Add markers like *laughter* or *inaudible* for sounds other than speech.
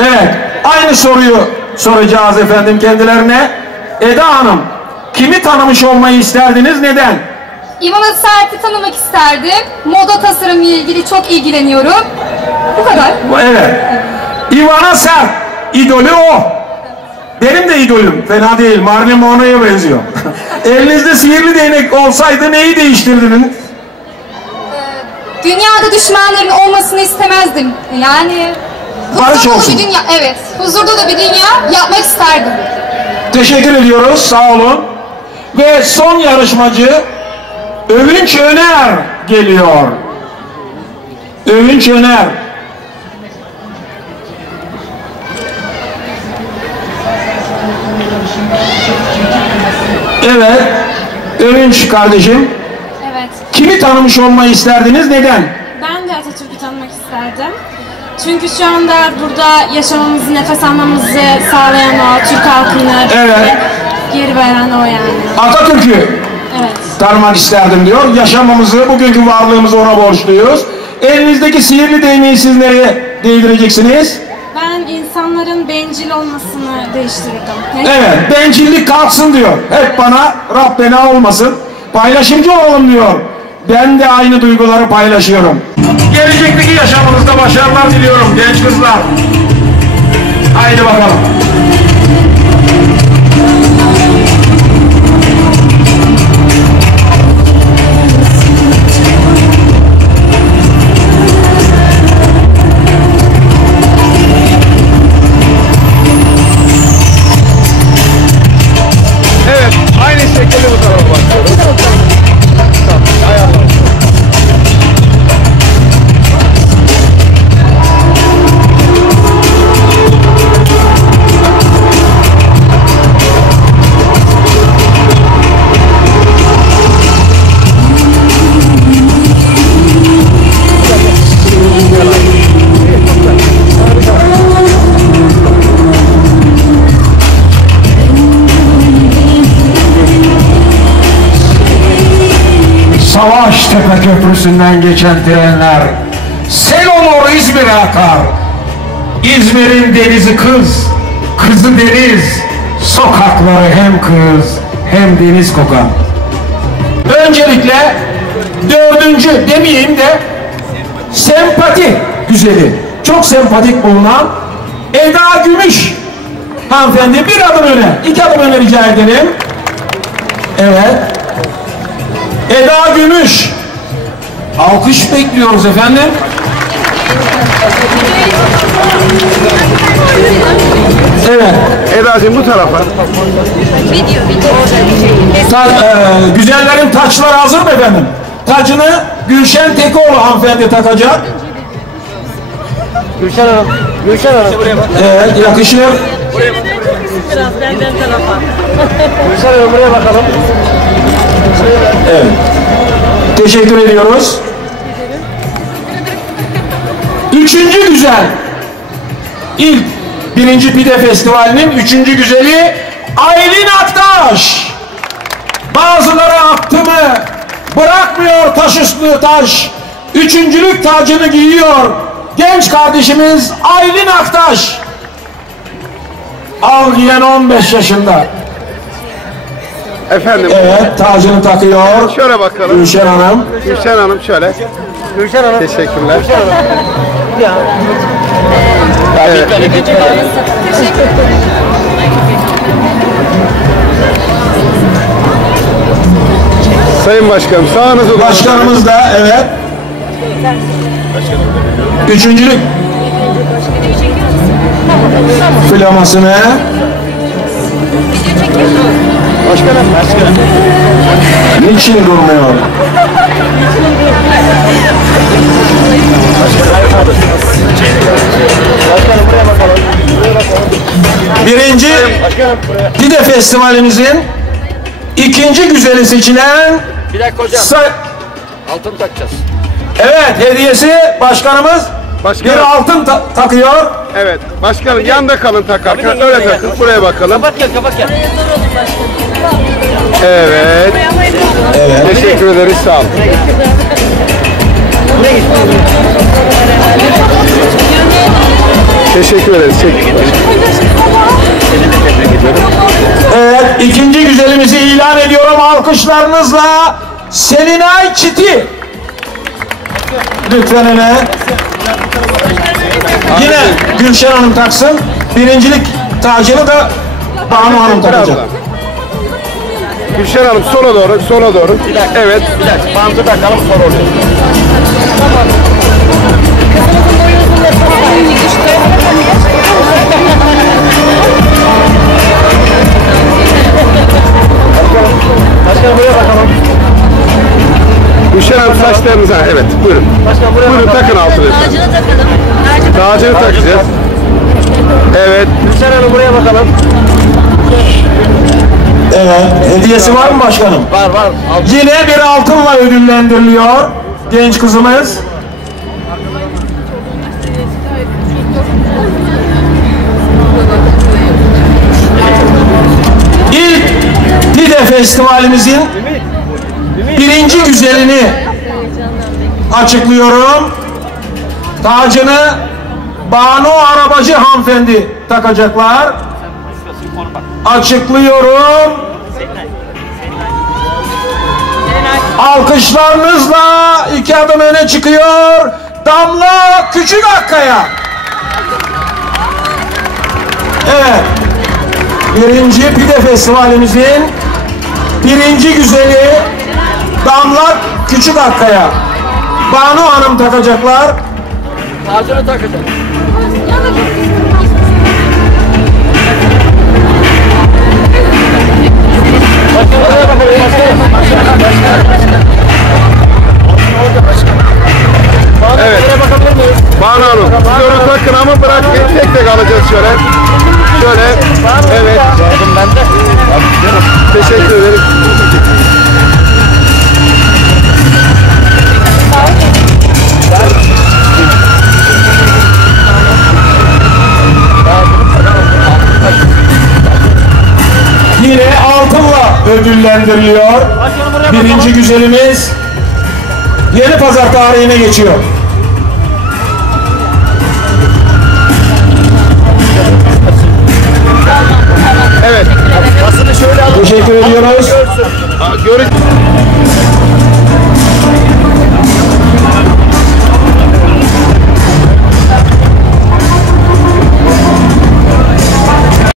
Evet, aynı soruyu soracağız efendim kendilerine. Eda Hanım, kimi tanımış olmayı isterdiniz, neden? İvana Sert'i tanımak isterdim. Moda tasarımı ile ilgili çok ilgileniyorum. Bu kadar. Evet. Ivana Sert, idolü o. Benim de idolüm, fena değil. Marilyn Monroe'ya benziyor. *laughs* Elinizde sihirli değnek olsaydı neyi değiştirdiniz? Dünyada düşmanların olmasını istemezdim. Yani Barış huzurlu olsun. bir dünya, evet. Huzurlu da bir dünya yapmak isterdim. Teşekkür ediyoruz, sağ olun. Ve son yarışmacı Övünç Öner geliyor. Övünç Öner. Evet, Övünç kardeşim. Evet. Kimi tanımış olmayı isterdiniz, neden? Ben de Atatürk'ü tanımak isterdim. Çünkü şu anda burada yaşamamızı, nefes almamızı sağlayan o, Türk halkını Evet. geri veren o yani. Atatürk'ü Evet. tanımak isterdim diyor. Yaşamamızı, bugünkü varlığımızı ona borçluyuz. Elinizdeki sihirli değneği siz nereye değdireceksiniz? Ben insanların bencil olmasını değiştirirdim. Ne? Evet, bencillik kalksın diyor. Hep bana Rab bena olmasın. Paylaşımcı olalım diyor. Ben de aynı duyguları paylaşıyorum. Gelecekteki başarılar diliyorum genç kızlar. Haydi bakalım. Köprüsü'nden geçen trenler sel olur İzmir'e akar. İzmir'in denizi kız, kızı deniz, sokakları hem kız hem deniz kokar. Öncelikle dördüncü demeyeyim de sempati güzeli, çok sempatik bulunan Eda Gümüş hanımefendi bir adım öne, iki adım öne rica edelim. Evet. Eda Gümüş. Alkış bekliyoruz efendim. Evet. Eda'cığım bu tarafa. Ta, e, güzellerin taçları hazır mı efendim? Tacını Gülşen Tekoğlu hanımefendi takacak. Gülşen Hanım, Gülşen Hanım. Evet yakışır. Biraz benden tarafa. Gülşen Hanım buraya bakalım. Evet. Teşekkür ediyoruz. Üçüncü güzel. İlk birinci pide festivalinin üçüncü güzeli Aylin Aktaş. Bazıları attı mı bırakmıyor taş üstü taş. Üçüncülük tacını giyiyor. Genç kardeşimiz Aylin Aktaş. Al giyen 15 yaşında. Efendim, Evet tacını takıyor. şöyle bakalım. Gülşen Hanım. Gülşen Hanım şöyle. Gülşen Hanım. Teşekkürler. Ya. Evet. Sayın Başkanım sağınızı Başkanımız da evet. Üçüncülük. Flamasını. Başkanım. Başkanım. Niçin durmuyor? Başkanım buraya bakalım. Buraya bakalım. Birinci. Pide Festivalimizin ikinci güzeli seçilen Bir dakika hocam. Altın takacağız. Evet hediyesi başkanımız Başkanım. bir altın ta- takıyor. Evet. Başkanım yanda kalın takarken öyle takın. Buraya bakalım. Kapat gel kapat gel. Evet. Evet. Teşekkür ederiz. Sağ olun. Teşekkür ederiz. Evet, ikinci güzelimizi ilan ediyorum alkışlarınızla. Selinay Çiti. Lütfen öne. Yine Gülşen Hanım taksın. Birincilik tacını da Banu Hanım takacak. Gülşen Hanım sola doğru, sola doğru. Evet. Bir dakika. Bantı takalım sonra oluyor. Başkanım buraya bakalım. Gülşen Hanım saçlarınıza, evet. Buyurun. Başkanım buraya Buyurun bakalım. takın altına. lütfen. Tacını takalım. Tacını takacağız. Evet. Gülşen Hanım buraya bakalım. Evet, hediyesi var mı başkanım? Var var. Yine bir altınla ödüllendiriliyor genç kızımız. Festivalimizin birinci güzelini açıklıyorum. Tacını Banu Arabacı hanımefendi takacaklar. Açıklıyorum. Alkışlarınızla iki adım öne çıkıyor. Damla Küçük Akkaya. Evet. Birinci Pide Festivalimizin birinci güzeli Damla Küçük Akkaya. Banu Hanım takacaklar. Tacını takacağız. Ödüllendiriliyor. Birinci güzelimiz Yeni Pazar tarihine geçiyor. Evet. Basını şöyle alın. Teşekkür ediyoruz. Görün.